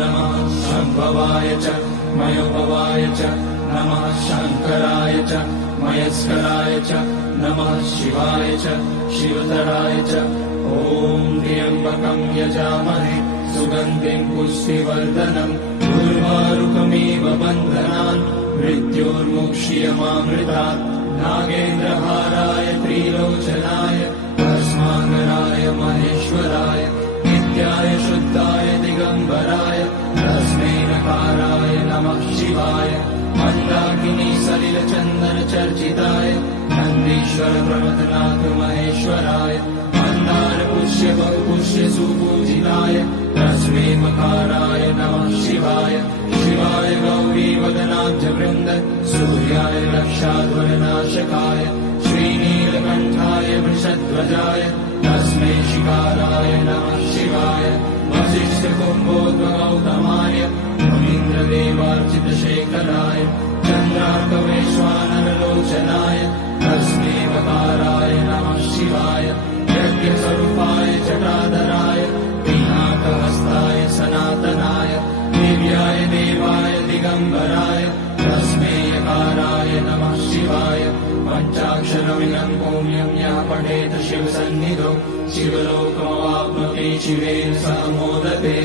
नमः शम्भवाय च मयोभवाय च नमः शङ्कराय च मयस्कराय च नमः शिवाय च शिवतराय च ॐ त्र्यम्बकं यजामहे सुगन्धिं पुष्टिवर्धनम् उर्वारुकमिव बन्धनान् मृत्योर्मुक्ष्यमामृतात् नागेन्द्रहाराय त्रिलोचनाय भस्माङ्गराय महेश्वराय नित्याय शुद्धाय दिगम्बराय तस्मै नकाराय नमः शिवाय मन्दाकिनी सलिलचन्दनचर्चिताय नन्दीश्वर प्रमथनाथ महेश्वराय मन्दारपुष्य बहुपुष्य सुपूजिताय तस्मै मकाराय नमः शिवाय शिवाय गौरीवदनाब्जवृन्द सूर्याय रक्षाध्वरनाशकाय श्रीनीलकण्ठाय वृषध्वजाय तस्मै शिकाराय नमः शिवाय वसिष्ठकुम्भोद्भगौतमाय मुनीन्द्रदेवार्चितशेखराय चन्द्रार्कवैश्वानरलोचनाय तस्मै वकाराय नमः शिवाय यज्ञस्वरूपाय जटाधराय पिनाकहस्ताय सनातनाय दिव्याय देवाय दिगम्बराय तस्मै यकाराय नमः शिवाय पञ्चाक्षरमिदं पुण्यं यः पठेत शिवसन्निधौ शिवलोकमवाप्नोति शिवेन सह मोदते।